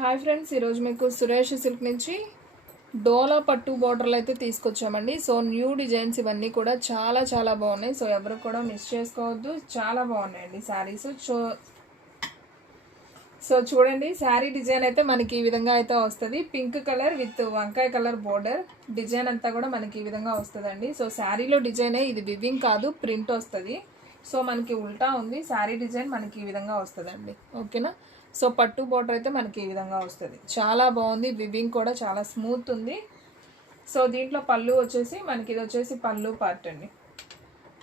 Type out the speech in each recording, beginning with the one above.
Hi friends, ఈరోజు మీకు Suresh silk నుంచి డోలా పట్టు బోర్డర్లు అయితే తీసుకొచ్చామండి. సో న్యూ డిజైన్స్ ఇవన్నీ కూడా చాలా చాలా బాగున్నాయి. సో ఎవరు కూడా మిస్ చేసుకోవద్దు, చాలా బాగున్నాయండి శారీస్. సో చూడండి, శారీ డిజైన్ అయితే మనకి ఈ విధంగా అయితే వస్తుంది. పింక్ కలర్ విత్ వంకాయ కలర్ బోర్డర్ డిజైన్ అంతా కూడా మనకి ఈ విధంగా వస్తుందండి. సో శారీలో డిజైనే, ఇది వివింగ్ కాదు, ప్రింట్ వస్తుంది. సో మనకి ఉల్టా ఉంది, శారీ డిజైన్ మనకి ఈ విధంగా వస్తుందండి. ఓకేనా. సో పట్టు బోర్డర్ అయితే మనకి ఈ విధంగా వస్తుంది. చాలా బాగుంది, వివింగ్ కూడా చాలా స్మూత్ ఉంది. సో దీంట్లో పళ్ళు వచ్చేసి మనకి ఇది వచ్చేసి పళ్ళు పార్ట్ అండి.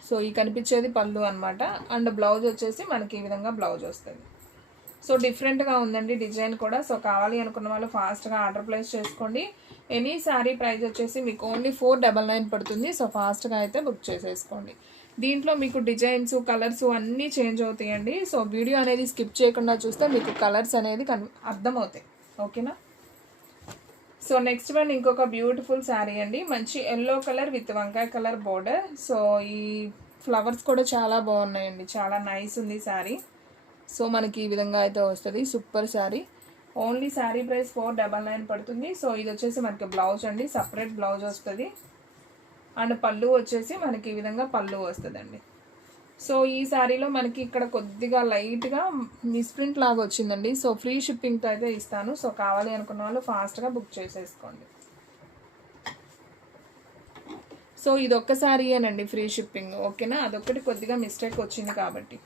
సో ఈ కనిపించేది పళ్ళు అనమాట. అండ్ బ్లౌజ్ వచ్చేసి మనకి ఈ విధంగా బ్లౌజ్ వస్తుంది. సో డిఫరెంట్గా ఉందండి డిజైన్ కూడా. సో కావాలి అనుకున్న వాళ్ళు ఫాస్ట్గా ఆర్డర్ ప్లేస్ చేసుకోండి. ఎనీ శారీ ప్రైస్ వచ్చేసి మీకు ఓన్లీ 499 పడుతుంది. సో ఫాస్ట్గా అయితే బుక్ చేసేసుకోండి. దీంట్లో మీకు డిజైన్స్, కలర్స్ అన్నీ చేంజ్ అవుతాయండి. సో వీడియో అనేది స్కిప్ చేయకుండా చూస్తే మీకు కలర్స్ అనేది అర్థమవుతాయి. ఓకేనా. సో నెక్స్ట్ వన్ ఇంకొక బ్యూటిఫుల్ శారీ అండి. మంచి ఎల్లో కలర్ విత్ వంకాయ కలర్ బోర్డర్. సో ఈ ఫ్లవర్స్ కూడా చాలా బాగున్నాయండి, చాలా నైస్ ఉంది శారీ. సో మనకి ఈ విధంగా అయితే వస్తుంది. Super sari. Only sari price 499 పడుతుంది. సో ఇది వచ్చేసి మనకి బ్లౌజ్ అండి, సపరేట్ బ్లౌజ్ వస్తుంది. అండ్ పళ్ళు వచ్చేసి మనకి ఈ విధంగా పళ్ళు వస్తుందండి. సో ఈ శారీలో మనకి ఇక్కడ కొద్దిగా లైట్గా మిస్ప్రింట్ లాగా వచ్చిందండి. సో ఫ్రీ షిప్పింగ్తో అయితే ఇస్తాను. సో కావాలి అనుకున్న వాళ్ళు ఫాస్ట్గా బుక్ చేసేసుకోండి. సో ఇది ఒక్క శారీయేనండి ఫ్రీ షిప్పింగ్. ఓకేనా, అదొక్కటి కొద్దిగా మిస్టేక్ వచ్చింది కాబట్టి.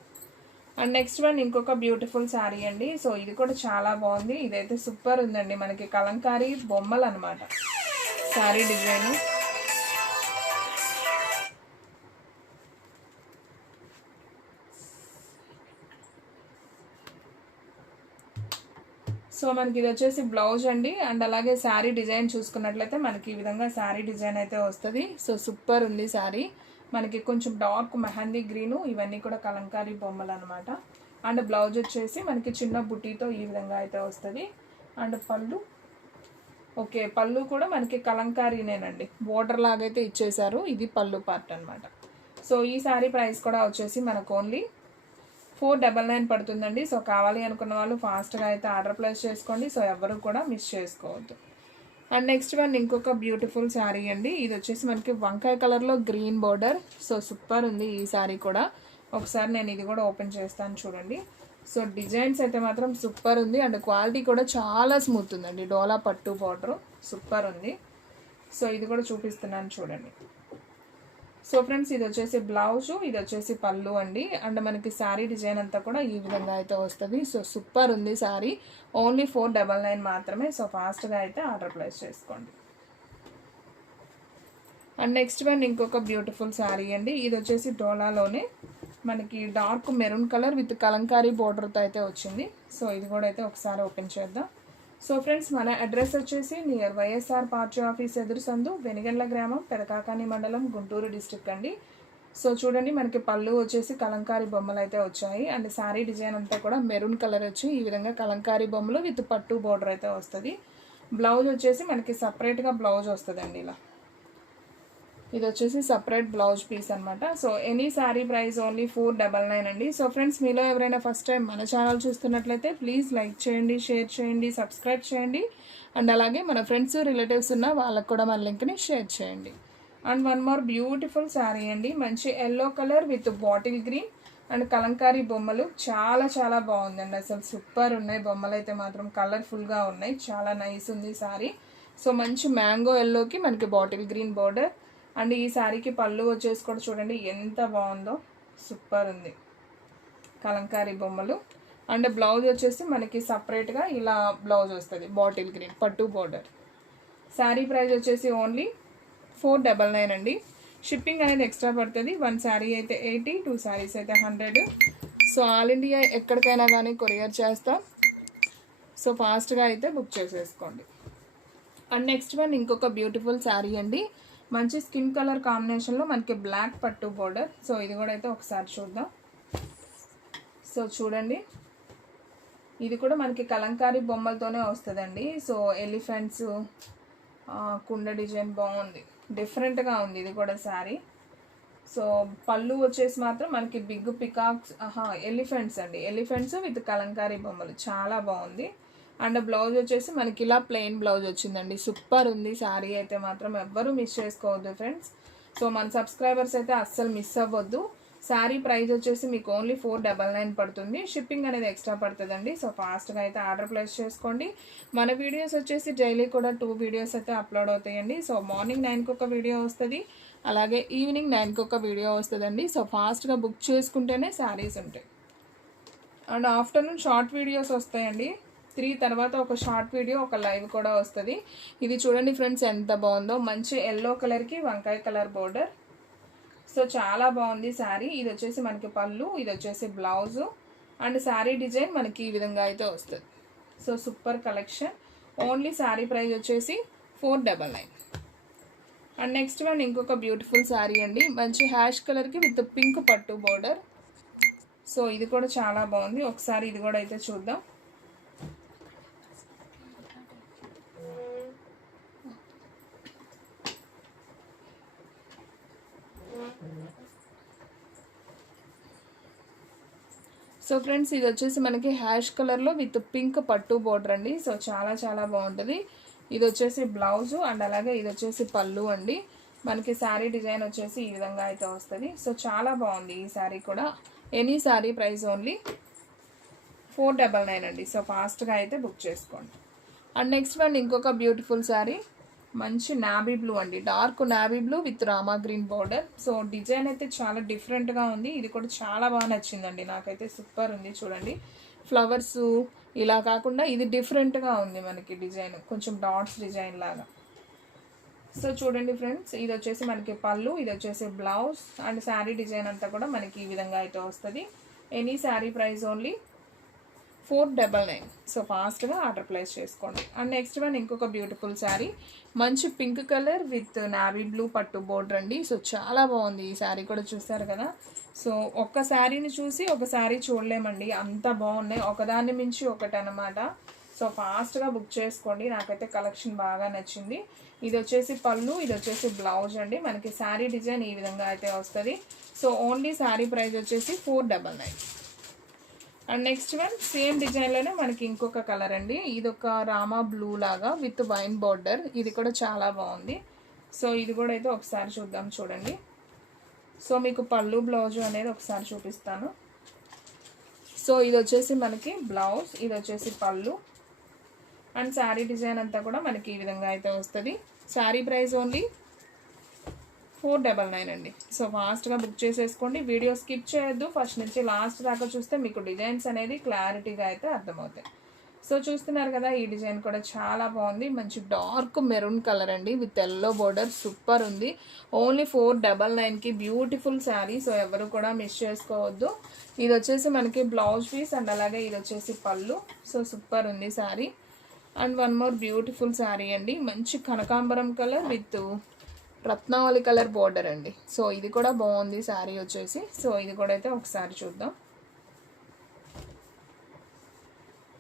అండ్ నెక్స్ట్ వన్ ఇంకొక బ్యూటిఫుల్ శారీ అండి. సో ఇది కూడా చాలా బాగుంది. ఇదైతే సూపర్ ఉందండి. మనకి కలంకారీ బొమ్మలు అనమాట శారీ డిజైన్. సో మనకి ఇది వచ్చేసి బ్లౌజ్ అండి. అండ్ అలాగే శారీ డిజైన్ చూసుకున్నట్లయితే మనకి ఈ విధంగా శారీ డిజైన్ అయితే వస్తుంది. సో సూపర్ ఉంది శారీ. మనకి కొంచెం డార్క్ మెహందీ గ్రీను, ఇవన్నీ కూడా కలంకారీ బొమ్మలు అనమాట. అండ్ బ్లౌజ్ వచ్చేసి మనకి చిన్న బుట్టీతో ఈ విధంగా అయితే వస్తుంది. అండ్ పళ్ళు ఓకే, పళ్ళు కూడా మనకి కలంకారీనేనండి, బోర్డర్ లాగైతే ఇచ్చేసారు. ఇది పళ్ళు పార్ట్ అనమాట. సో ఈ శారీ ప్రైస్ కూడా వచ్చేసి మనకు ఓన్లీ 499 పడుతుందండి. సో కావాలి అనుకున్న వాళ్ళు ఫాస్ట్గా అయితే ఆర్డర్ ప్లేస్ చేసుకోండి. సో ఎవరు కూడా మిస్ చేసుకోవద్దు. అండ్ నెక్స్ట్ వన్ ఇంకొక బ్యూటిఫుల్ శారీ అండి. ఇది వచ్చేసి మనకి వంకాయ కలర్లో గ్రీన్ బోర్డర్. సో సూపర్ ఉంది ఈ శారీ కూడా. ఒకసారి నేను ఇది కూడా ఓపెన్ చేస్తాను చూడండి. సో డిజైన్స్ అయితే మాత్రం సూపర్ ఉంది. అండ్ క్వాలిటీ కూడా చాలా స్మూత్ ఉందండి. డోలా పట్టు బోర్డర్ సూపర్ ఉంది. సో ఇది కూడా చూపిస్తున్నాను చూడండి. సో ఫ్రెండ్స్ ఇది వచ్చేసి బ్లౌజు, ఇది వచ్చేసి పళ్ళు అండి. అండ్ మనకి శారీ డిజైన్ అంతా కూడా ఈ విధంగా అయితే వస్తుంది. సో సూపర్ ఉంది శారీ. ఓన్లీ 499 మాత్రమే. సో ఫాస్ట్గా అయితే ఆర్డర్ ప్లేస్ చేసుకోండి. అండ్ నెక్స్ట్ వన్ ఇంకొక బ్యూటిఫుల్ శారీ అండి. ఇది వచ్చేసి డోలాలోనే మనకి dark maroon colour with Kalamkari బోర్డర్తో అయితే వచ్చింది. సో ఇది కూడా అయితే ఒకసారి ఓపెన్ చేద్దాం. సో ఫ్రెండ్స్ మన అడ్రస్ వచ్చేసి నియర్ వైఎస్ఆర్ పార్టీ ఆఫీస్ ఎదురు సందు, వెనిగండ్ల గ్రామం, పెదకాకాని మండలం, గుంటూరు డిస్ట్రిక్ట్ అండి. సో చూడండి, మనకి పళ్ళు వచ్చేసి కలంకారీ బొమ్మలు అయితే వచ్చాయి. అండ్ శారీ డిజైన్ అంతా కూడా మెరూన్ కలర్ వచ్చి ఈ విధంగా కలంకారీ బొమ్మలు విత్ పట్టు బోర్డర్ అయితే వస్తుంది. బ్లౌజ్ వచ్చేసి మనకి సపరేట్గా బ్లౌజ్ వస్తుందండి. ఇలా ఇది వచ్చేసి సపరేట్ బ్లౌజ్ పీస్ అనమాట. So any sari price only 499 అండి. సో ఫ్రెండ్స్, మీలో ఎవరైనా ఫస్ట్ టైం మన ఛానల్ చూస్తున్నట్లయితే ప్లీజ్ లైక్ చేయండి, షేర్ చేయండి, సబ్స్క్రైబ్ చేయండి. అండ్ అలాగే మన ఫ్రెండ్స్, రిలేటివ్స్ ఉన్న వాళ్ళకు కూడా మన లింక్ని షేర్ చేయండి. And one more beautiful sari అండి. మంచి yellow colour with bottle green and Kalamkari బొమ్మలు. చాలా చాలా బాగుందండి. అసలు సూపర్ ఉన్నాయి బొమ్మలు అయితే మాత్రం. కలర్ఫుల్గా ఉన్నాయి, చాలా నైస్ ఉంది శారీ. సో మంచి మ్యాంగో ఎల్లోకి మనకి బాటిల్ గ్రీన్ బోర్డర్. అండ్ ఈ శారీకి పళ్ళు వచ్చేసి కూడా చూడండి ఎంత బాగుందో, సూపర్ ఉంది కలంకారీ బొమ్మలు. అండ్ బ్లౌజ్ వచ్చేసి మనకి సపరేట్గా ఇలా బ్లౌజ్ వస్తుంది, బాటిల్ గ్రీన్ పట్టు బోర్డర్. శారీ ప్రైస్ వచ్చేసి ఓన్లీ 499 అండి. షిప్పింగ్ అనేది ఎక్స్ట్రా పడుతుంది. 1 శారీ అయితే 80, 2 శారీస్ అయితే 100. సో ఆల్ ఇండియా ఎక్కడికైనా కానీ కొరియర్ చేస్తాం. సో ఫాస్ట్గా అయితే బుక్ చేసేసుకోండి. అండ్ నెక్స్ట్ వన్ ఇంకొక బ్యూటిఫుల్ శారీ అండి. మంచి స్కిన్ కలర్ కాంబినేషన్లో మనకి బ్లాక్ పట్టు బోర్డర్. సో ఇది కూడా అయితే ఒకసారి చూద్దాం. సో చూడండి, ఇది కూడా మనకి కలంకారీ బొమ్మలతోనే వస్తుందండి. సో ఎలిఫెంట్స్, కుండ డిజైన్ బాగుంది, డిఫరెంట్గా ఉంది ఇది కూడా శారీ. సో పళ్ళు వచ్చేసి మాత్రం మనకి బిగ్ పికాక్స్, ఎలిఫెంట్స్ అండి, ఎలిఫెంట్స్ విత్ కలంకారీ బొమ్మలు, చాలా బాగుంది. అండ్ బ్లౌజ్ వచ్చేసి మనకి ఇలా ప్లెయిన్ బ్లౌజ్ వచ్చిందండి. సూపర్ ఉంది శారీ అయితే మాత్రం, ఎవ్వరూ మిస్ చేసుకోవద్దు ఫ్రెండ్స్. సో మన సబ్స్క్రైబర్స్ అయితే అస్సలు మిస్ అవ్వద్దు. శారీ ప్రైస్ వచ్చేసి మీకు ఓన్లీ 499 పడుతుంది. షిప్పింగ్ అనేది ఎక్స్ట్రా పడుతుందండి. సో ఫాస్ట్గా అయితే ఆర్డర్ ప్లేస్ చేసుకోండి. మన వీడియోస్ వచ్చేసి డైలీ కూడా 2 వీడియోస్ అయితే అప్లోడ్ అవుతాయండి. సో మార్నింగ్ 9కి ఒక వీడియో వస్తుంది, అలాగే ఈవినింగ్ 9కి ఒక వీడియో వస్తుందండి. సో ఫాస్ట్గా బుక్ చేసుకుంటేనే శారీస్ ఉంటాయి. అండ్ ఆఫ్టర్నూన్ షార్ట్ వీడియోస్ వస్తాయండి. 3 తర్వాత ఒక షార్ట్ వీడియో, ఒక లైవ్ కూడా వస్తుంది. ఇది చూడండి ఫ్రెండ్స్ ఎంత బాగుందో, మంచి ఎల్లో కలర్కి వంకాయ కలర్ బోర్డర్. సో చాలా బాగుంది శారీ. ఇది వచ్చేసి మనకి పళ్ళు, ఇది వచ్చేసి బ్లౌజు. అండ్ శారీ డిజైన్ మనకి ఈ విధంగా అయితే వస్తుంది. So super collection. Only sari price వచ్చేసి 499. అండ్ నెక్స్ట్ వన్ ఇంకొక బ్యూటిఫుల్ శారీ అండి, మంచి హ్యాష్ కలర్కి విత్ పింక్ పట్టు బోర్డర్. సో ఇది కూడా చాలా బాగుంది. ఒకసారి ఇది కూడా అయితే చూద్దాం. సో ఫ్రెండ్స్ ఇది వచ్చేసి మనకి హ్యాష్ కలర్లో విత్ పింక్ పట్టు బోర్డర్ అండి. సో చాలా చాలా బాగుంటుంది. ఇది వచ్చేసి బ్లౌజు అండ్ అలాగే ఇది వచ్చేసి పళ్ళు అండి. మనకి శారీ డిజైన్ వచ్చేసి ఈ విధంగా అయితే వస్తుంది. సో చాలా బాగుంది ఈ శారీ కూడా. ఎనీ శారీ ప్రైస్ ఓన్లీ 499 అండి. సో ఫాస్ట్గా అయితే బుక్ చేసుకోండి. అండ్ నెక్స్ట్ వన్ ఇంకొక బ్యూటిఫుల్ శారీ, మంచి నావీ బ్లూ అండి, dark navy blue with Rama green border. So design అయితే చాలా డిఫరెంట్గా ఉంది. ఇది కూడా చాలా బాగా నచ్చిందండి నాకైతే. సూపర్ ఉంది చూడండి. ఫ్లవర్స్ ఇలా కాకుండా ఇది డిఫరెంట్గా ఉంది మనకి డిజైన్, కొంచెం డాట్స్ డిజైన్ లాగా. సో చూడండి ఫ్రెండ్స్, ఇది వచ్చేసి మనకి పళ్ళు, ఇది వచ్చేసి బ్లౌజ్ అండ్ శారీ డిజైన్ అంతా కూడా మనకి ఈ విధంగా అయితే వస్తుంది. Any sari price only 499. So ఫాస్ట్గా ఆర్డర్ ప్లేస్ చేసుకోండి. అండ్ నెక్స్ట్ వన్ ఇంకొక బ్యూటిఫుల్ శారీ, మంచి pink colour with navy blue పట్టు బోర్డర్ అండి. సో చాలా బాగుంది ఈ శారీ కూడా, చూస్తారు కదా. సో ఒక్క శారీని చూసి ఒక శారీ చూడలేమండి, అంత బాగున్నాయి, ఒకదాన్ని మించి ఒకటి అనమాట. సో ఫాస్ట్గా బుక్ చేసుకోండి. నాకైతే కలెక్షన్ బాగా నచ్చింది. ఇది వచ్చేసి పళ్ళు, ఇది వచ్చేసి బ్లౌజ్ అండి. మనకి శారీ డిజైన్ ఈ విధంగా అయితే వస్తుంది. సో ఓన్లీ శారీ ప్రైస్ వచ్చేసి 499. అండ్ నెక్స్ట్ వన్ సేమ్ డిజైన్లోనే మనకి ఇంకొక కలర్ అండి. ఇది ఒక రామా బ్లూ లాగా విత్ వైన్ బార్డర్. ఇది కూడా చాలా బాగుంది. సో ఇది కూడా అయితే ఒకసారి చూద్దాం చూడండి. సో మీకు పళ్ళు బ్లౌజు అనేది ఒకసారి చూపిస్తాను. సో ఇది వచ్చేసి మనకి బ్లౌజ్, ఇది వచ్చేసి పళ్ళు అండ్ శారీ డిజైన్ అంతా కూడా మనకి ఈ విధంగా అయితే వస్తుంది. శారీ ప్రైస్ ఓన్లీ 499 అండి. సో ఫాస్ట్గా బుక్ చేసేసుకోండి. వీడియో స్కిప్ చేయొద్దు, ఫస్ట్ నుంచి లాస్ట్ దాకా చూస్తే మీకు డిజైన్స్ అనేది క్లారిటీగా అయితే అర్థమవుతాయి. సో చూస్తున్నారు కదా, ఈ డిజైన్ కూడా చాలా బాగుంది. మంచి డార్క్ మెరూన్ కలర్ అండి విత్ ఎల్లో బోర్డర్. సూపర్ ఉంది. ఓన్లీ 499కి బ్యూటిఫుల్ శారీ. సో ఎవరు కూడా మిస్ చేసుకోవద్దు. ఇది వచ్చేసి మనకి బ్లౌజ్ పీస్ అండ్ అలాగే ఇది వచ్చేసి పళ్ళు. సో సూపర్ ఉంది sari. And one more beautiful sari అండి, మంచి కనకాంబరం కలర్ విత్ రత్నావళి కలర్ బోర్డర్ అండి. సో ఇది కూడా బాగుంది శారీ వచ్చేసి. సో ఇది కూడా అయితే ఒకసారి చూద్దాం.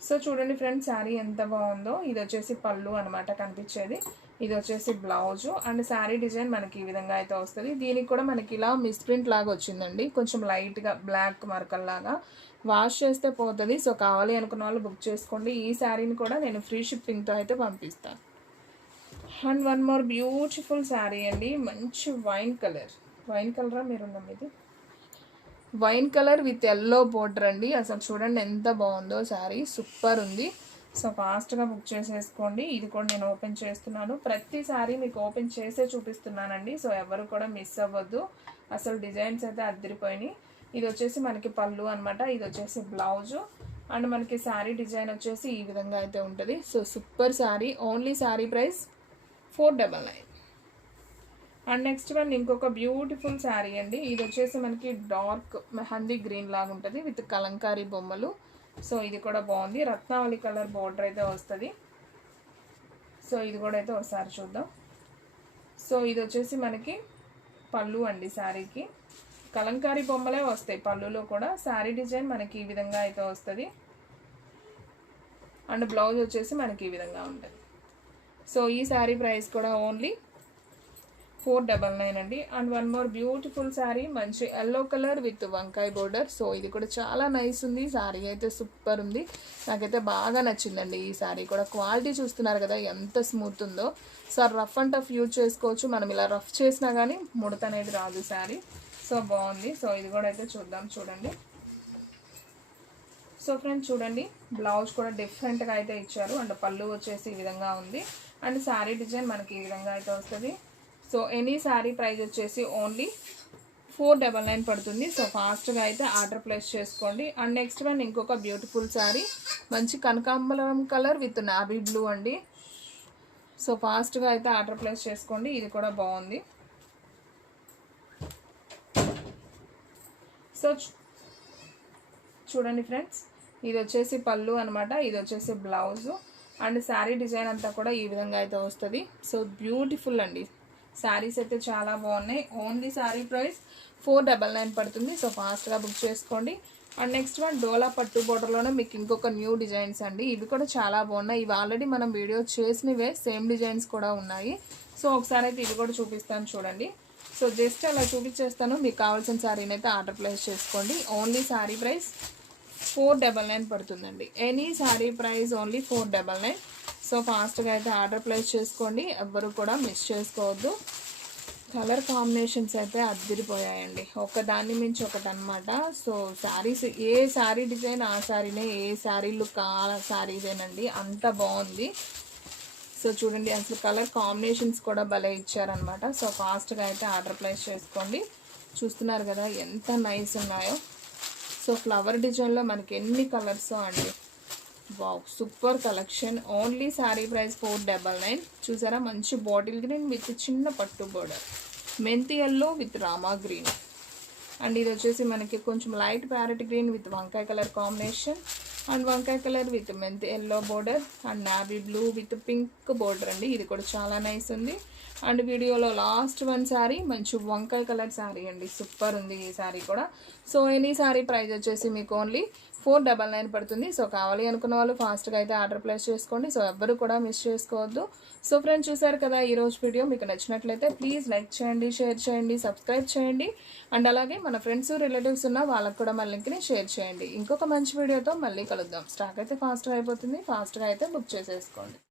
సో చూడండి ఫ్రెండ్స్, శారీ ఎంత బాగుందో. ఇది వచ్చేసి పళ్ళు అనమాట కనిపించేది, ఇది వచ్చేసి బ్లౌజు అండ్ శారీ డిజైన్ మనకి ఈ విధంగా అయితే వస్తుంది. దీనికి కూడా మనకి ఇలా మిస్ ప్రింట్ లాగా వచ్చిందండి, కొంచెం లైట్గా బ్లాక్ మార్కర్ వాష్ చేస్తే పోతుంది. సో కావాలి అనుకున్న వాళ్ళు బుక్ చేసుకోండి. ఈ శారీని కూడా నేను ఫ్రీ షిప్పింగ్తో అయితే పంపిస్తాను. And one more beautiful sari అండి, మంచి వైన్ కలరా మీరు ఇది wine colour with yellow border అండి. అసలు చూడండి ఎంత బాగుందో శారీ, సూపర్ ఉంది. సో ఫాస్ట్గా బుక్ చేసేసుకోండి. ఇది కూడా నేను ఓపెన్ చేస్తున్నాను, ప్రతి శారీ మీకు ఓపెన్ చేసే చూపిస్తున్నానండి. సో ఎవరు కూడా మిస్ అవ్వద్దు, అసలు డిజైన్స్ అయితే అద్దరిపోయినాయి. ఇది వచ్చేసి మనకి పళ్ళు అనమాట, ఇది వచ్చేసి బ్లౌజు అండ్ మనకి శారీ డిజైన్ వచ్చేసి ఈ విధంగా అయితే ఉంటుంది. So super sari. Only sari price 499. And next one ఇంకొక బ్యూటిఫుల్ శారీ అండి. ఇది వచ్చేసి మనకి డార్క్ మెహందీ గ్రీన్ లాగా ఉంటుంది విత్ కలంకారీ బొమ్మలు. సో ఇది కూడా బాగుంది, రత్నావళి కలర్ బోర్డర్ అయితే వస్తుంది. సో ఇది కూడా అయితే ఒకసారి చూద్దాం. సో ఇది వచ్చేసి మనకి పళ్ళు అండి. శారీకి కలంకారీ బొమ్మలే వస్తాయి పళ్ళులో కూడా. శారీ డిజైన్ మనకి ఈ విధంగా అయితే వస్తుంది అండ్ బ్లౌజ్ వచ్చేసి మనకి ఈ విధంగా ఉంటుంది. సో ఈ శారీ ప్రైస్ కూడా ఓన్లీ 499 అండి. And one more beautiful sari, మంచి ఎల్లో కలర్ విత్ వంకాయ బోర్డర్. సో ఇది కూడా చాలా నైస్ ఉంది. శారీ అయితే సూపర్ ఉంది, నాకైతే బాగా నచ్చిందండి. ఈ శారీ కూడా క్వాలిటీ చూస్తున్నారు కదా ఎంత స్మూత్ ఉందో. So rough and tough use చేసుకోవచ్చు, మనం ఇలా రఫ్ చేసినా కానీ ముడత అనేది రాదు శారీ. సో బాగుంది. సో ఇది కూడా అయితే చూద్దాం, చూడండి. సో ఫ్రెండ్స్ చూడండి, బ్లౌజ్ కూడా డిఫరెంట్గా అయితే ఇచ్చారు. అండ్ పళ్ళు వచ్చేసి ఈ విధంగా ఉంది. అండ్ శారీ డిజైన్ మనకి ఈ విధంగా అయితే వస్తుంది. సో ఎనీ శారీ ప్రైస్ వచ్చేసి ఓన్లీ 499 పడుతుంది. సో ఫాస్ట్గా అయితే ఆర్డర్ ప్లేస్ చేసుకోండి. అండ్ నెక్స్ట్ వన్ ఇంకొక బ్యూటిఫుల్ శారీ, మంచి కనకాంబరం కలర్ విత్ నావీ బ్లూ అండి. సో ఫాస్ట్గా అయితే ఆర్డర్ ప్లేస్ చేసుకోండి. ఇది కూడా బాగుంది. సో చూడండి ఫ్రెండ్స్, ఇది వచ్చేసి పళ్ళు అనమాట, ఇది వచ్చేసి బ్లౌజు. అండ్ శారీ డిజైన్ అంతా కూడా ఈ విధంగా అయితే వస్తుంది. సో బ్యూటిఫుల్ అండి, శారీస్ అయితే చాలా బాగున్నాయి. ఓన్లీ శారీ ప్రైస్ 499 పడుతుంది. సో ఫాస్ట్గా బుక్ చేసుకోండి. అండ్ నెక్స్ట్ వన్ డోలా పట్టు బోర్డర్లోనే మీకు ఇంకొక న్యూ డిజైన్స్ అండి. ఇవి కూడా చాలా బాగున్నాయి. ఇవి ఆల్రెడీ మనం వీడియో చేసినవే, సేమ్ డిజైన్స్ కూడా ఉన్నాయి. సో ఒకసారి అయితే ఇవి కూడా చూపిస్తాను చూడండి. సో జస్ట్ అలా చూపించేస్తాను, మీకు కావాల్సిన శారీని అయితే ఆర్డర్ ప్లేస్ చేసుకోండి. ఓన్లీ శారీ ప్రైస్ 499 పడుతుందండి. Any sari price only 499. So ఫాస్ట్గా అయితే ఆర్డర్ ప్లేస్ చేసుకోండి, ఎవ్వరు కూడా మిస్ చేసుకోవద్దు. కలర్ కాంబినేషన్స్ అయితే అద్దరిపోయాయండి, ఒకదాన్ని మించి ఒకటి అనమాట. సో శారీస్, ఏ శారీ డిజైన్ ఆ శారీనే, ఏ శారీ లుక్ ఆ శారీదేనండి, అంత బాగుంది. సో చూడండి, అసలు కలర్ కాంబినేషన్స్ కూడా భలే ఇచ్చారనమాట. సో ఫాస్ట్గా అయితే ఆర్డర్ ప్లేస్ చేసుకోండి. చూస్తున్నారు కదా ఎంత నైస్ ఉన్నాయో. సో ఫ్లవర్ డిజైన్లో మనకి ఎన్ని కలర్స్ అండి, wow super collection. Only sari price 499. చూసారా, మంచి బాటిల్ గ్రీన్ విత్ చిన్న పట్టు బోర్డర్, మెంతి yellow with Rama green. And ఇది వచ్చేసి మనకి కొంచెం లైట్ ప్యారెట్ గ్రీన్ విత్ వంకాయ కలర్ కాంబినేషన్. అండ్ వంకాయ కలర్ విత్ మెంతి yellow border. And navy blue with pink border అండి, ఇది కూడా చాలా నైస్ ఉంది. అండ్ వీడియోలో లాస్ట్ వన్ శారీ, మంచి వంకాయ కలర్ శారీ అండి, సూపర్ ఉంది ఈ శారీ కూడా. సో ఎనీ శారీ ప్రైస్ వచ్చేసి మీకు ఓన్లీ 499 పడుతుంది. సో కావాలి అనుకున్న వాళ్ళు ఫాస్ట్గా అయితే ఆర్డర్ ప్లేస్ చేసుకోండి. సో ఎవ్వరు కూడా మిస్ చేసుకోవద్దు. సో ఫ్రెండ్స్ చూసారు కదా ఈరోజు వీడియో, మీకు నచ్చినట్లయితే ప్లీజ్ లైక్ చేయండి, షేర్ చేయండి, సబ్స్క్రైబ్ చేయండి. అండ్ అలాగే మన ఫ్రెండ్స్ రిలేటివ్స్ ఉన్న వాళ్ళకు కూడా మన లింక్ని షేర్ చేయండి. ఇంకొక మంచి వీడియోతో మళ్ళీ కలుద్దాం. స్టాక్ అయితే ఫాస్ట్గా అయిపోతుంది, ఫాస్ట్గా అయితే బుక్ చేసేసుకోండి.